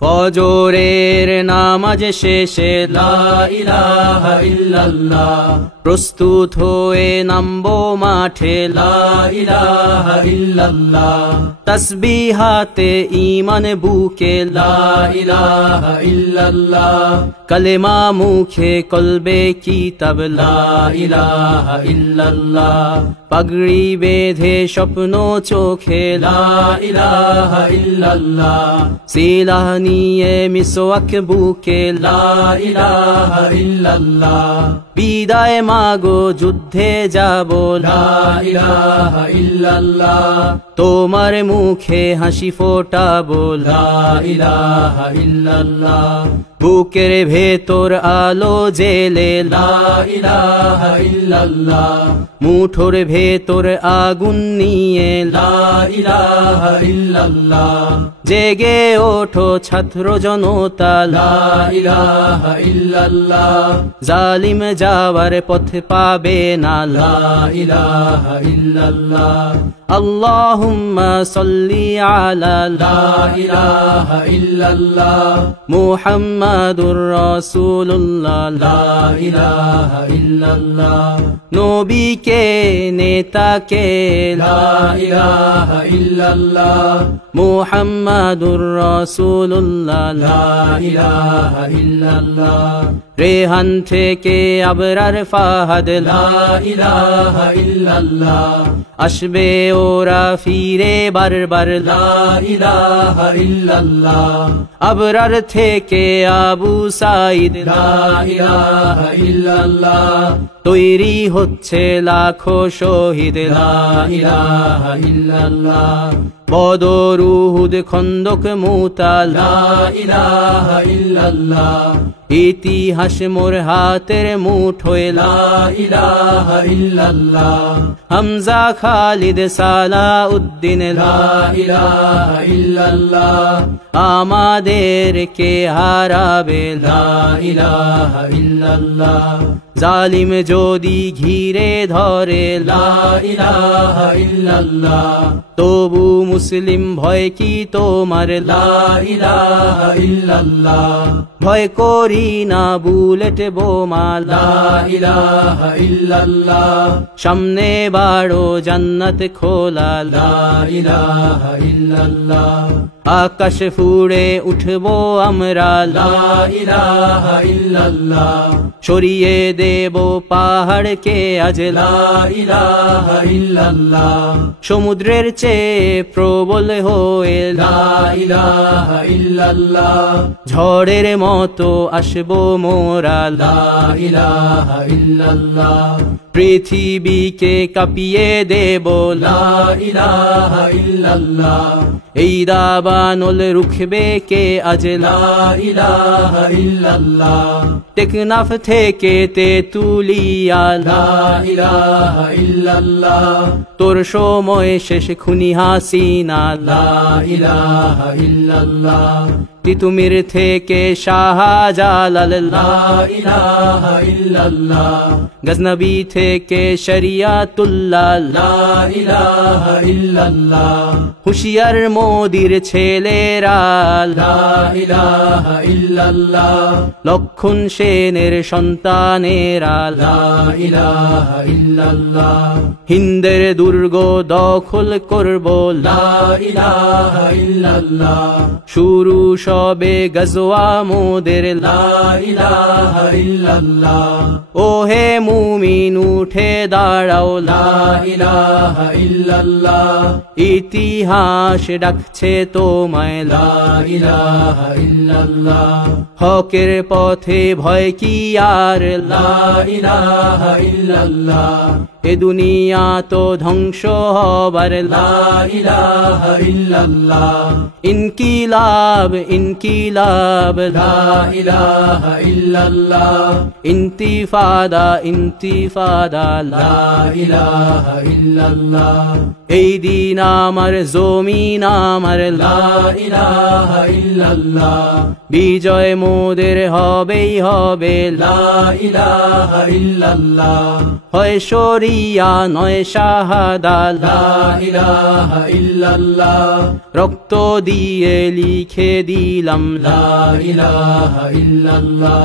ফজরের নামাজ শেষে লা ইলাহা ইল্লাল্লাহ, প্রস্তুত হয়ে নামবো মাঠে লা ইলাহা ইল্লাল্লাহ, তাসবিহাতে ঈমান বুকে লা ইলাহা ইল্লাল্লাহ, কালেমা মুখে কলবে কিতাব লা ইলাহা ইল্লাল্লাহ, পাগড়ি বেঁধে স্বপ্ন চোখে লা ইলাহা ইল্লাল্লাহ, সিলাহ নিয়ে মিসওয়াক বুকে লা ইলাহা ইল্লাল্লাহ, বিদায় মাগো যুদ্ধে যাব লা ইলাহা ইল্লাল্লাহ, তোমার মুখে হাসি ফোটাবো লা ইলাহা ইল্লাল্লাহ, বুকের ভেতর আলো জেলে লা ইলাহা ইল্লাল্লাহ, মুঠোর ভেতর আগুন নিয়ে লা ইলাহা ইল্লাল্লাহ, জেগে ওঠো ছাত্র জনতা লা ইলাহা ইল্লাল্লাহ, জালিম যাওয়ার পথ পাবে না লা ইলাহা ইল্লাল্লাহ, আল্লাহুম্মা সাল্লি আলা লা ইলাহা ইল্লাল্লাহ, মুহাম্মাদুর রাসূলুল্লাহ লা ইলাহা ইল্লাল্লাহ, নবীকে নেতাকে লা ইলাহা ইল্লাল্লাহ, মুহাম্মাদুর রাসূলুল্লাহ লা ইলাহা ইল্লাল্লাহ, রেহান থেকে আবরার ফাহাদ লা ইলাহা ইল্লাল্লাহ, আসবে ওরা ফিরে বারবার লা ইলাহা ইল্লাল্লাহ, আবরার থেকে আবু সাঈদ লা ইলাহা ইল্লাল্লাহ, তৈরি হচ্ছে লাখো শহীদ লা ইলাহা ইল্লাল্লাহ, বদর উহুদ খন্দক মুতা লা ইলাহা ইল্লাল্লাহ, ইতিহাস মোর হাতের মুঠোয় লা ইলাহা ইল্লাল্লাহ, হামজা খালিদ সালাউদ্দিন লা ইলাহা ইল্লাল্লাহ, আমাদেরকে হারাবে লা ইলাহা ইল্লাল্লাহ, জালিম যদি ঘিরে ধরে লা ইলাহা ইল্লাল্লাহ, তবু মুসলিম ভয় কি তোমার লা ইলাহা ইল্লাল্লাহ, ভয় করি না বুলেট বোমা লা ইলাহা ইল্লাল্লাহ, সামনে বাড়ো জান্নাত খোলা লা ইলাহা ইল্লাল্লাহ, আকাশ ফুড়ে উঠবো আমরা লা ইলাহা ইল্লাল্লাহ, সরিয়ে দেব পাহাড়কে আজ লা ইলাহা ইল্লাল্লাহ, সমুদ্রের চেয়ে প্রবল হয়ে লা ইলাহা ইল্লাল্লাহ, ঝড়ের মতো আসবো মোরা লা ইলাহা ইল্লাল্লাহ, পৃথিবীকে কাঁপিয়ে দেব লা ইলাহা ইল্লাল্লাহ, এই দাবানল রুখবে কে আজ লা ইলাহা ইল্লাল্লাহ, টেকনাফ থেকে তেতুলিয়া লা ইলাহা ইল্লাল্লাহ, তোর সময় শেষ খুনি হাসিনা লা ইলাহা ইল্লাল্লাহ, তিতুমির থেকে শাহজালাল লা ইলাহা ইল্লাল্লাহ, গজনবী থেকে শরিয়াতুল্লাহ লা ইলাহা ইল্লাল্লাহ, হুশিয়ার মোদির ছেলেরা লা ইলাহা ইল্লাল্লাহ, লক্ষণ সেনের সন্তানেরা লা ইলাহা ইল্লাল্লাহ, হিন্দের দুর্গ দখল করব লা ইলাহা ইল্লাল্লাহ, শুরু সবে গজওয়া মোদের লা ইলাহা ইল্লাল্লাহ, ওহে মুমিন উঠে দাঁড়াও লা ইলাহা ইল্লাল্লাহ, ইতিহাস ডাকছে তোমায় লা ইলাহা ইল্লাল্লাহ, হকের পথে ভয় কি আর লা ইলাহা ইল্লাল্লাহ, এ দুনিয়া তো ধ্বংস হবার লা ইলাহা ইল্লাল্লাহ, ইনকিলাব ইনকিলাব লা ইলাহা ইল্লাল্লাহ, ইন্তিফাদা ইন্তিফাদা লা ইলাহা ইল্লাল্লাহ, এই দিন আমার জমিন আমার লা ইলাহা ইল্লাল্লাহ, বিজয় মোদের হবেই হবে লা ইলাহা ইল্লাল্লাহ, হয় শরী শরিয়া নয় শাহাদা লা ইলাহা ইল্লাল্লাহ রক্ত দিয়ে লিখে দিলাম লা ইলাহা ইল্লাল্লাহ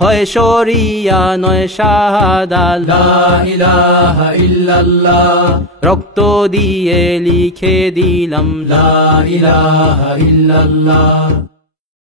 হয় শরিয়া নয় শাহাদা লা ইলাহা ইল্লাল্লাহ রক্ত দিয়ে লিখে দিলাম লা ইলাহা ইল্লাল্লাহ